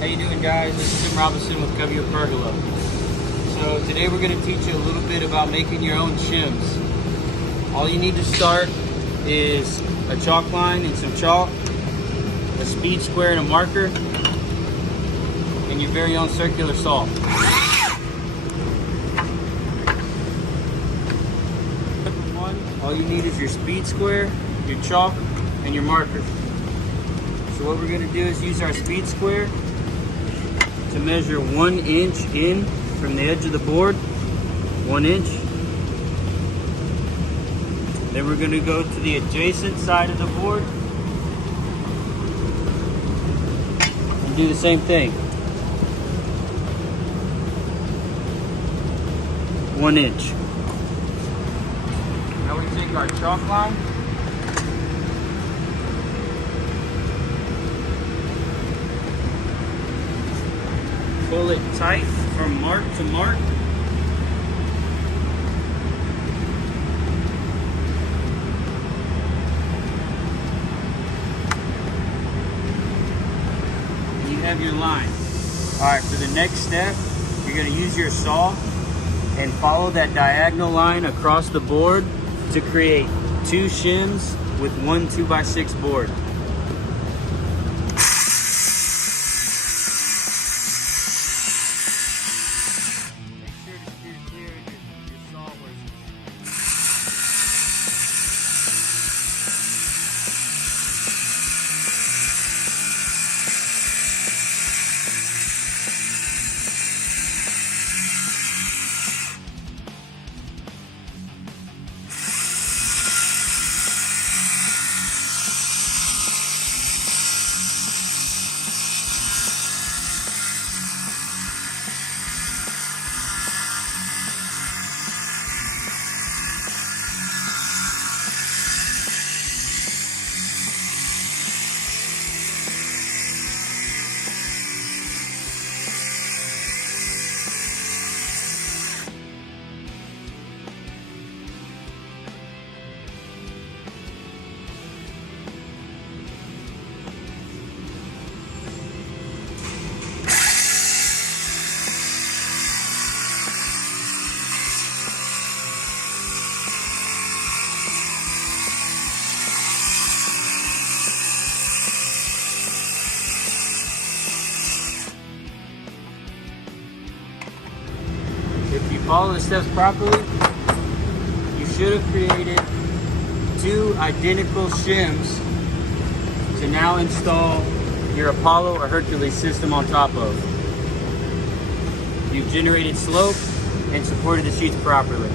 How you doing, guys? This is Tim Robinson with Your Pergola. So today we're going to teach you a little bit about making your own shims. All you need to start is a chalk line and some chalk, a speed square and a marker, and your very own circular saw. All you need is your speed square, your chalk, and your marker. So what we're going to do is use our speed square to measure 1 inch in from the edge of the board, 1 inch. Then we're going to go to the adjacent side of the board and do the same thing. 1 inch. Now we take our chalk line, pull it tight from mark to mark. And you have your line. Alright, for the next step, you're going to use your saw and follow that diagonal line across the board to create 2 shims with 1 2x6 board. Make sure to steer clear of your saw horses. If you follow the steps properly, you should have created 2 identical shims to now install your Apollo or Hercules system on top of. You've generated slope and supported the sheets properly.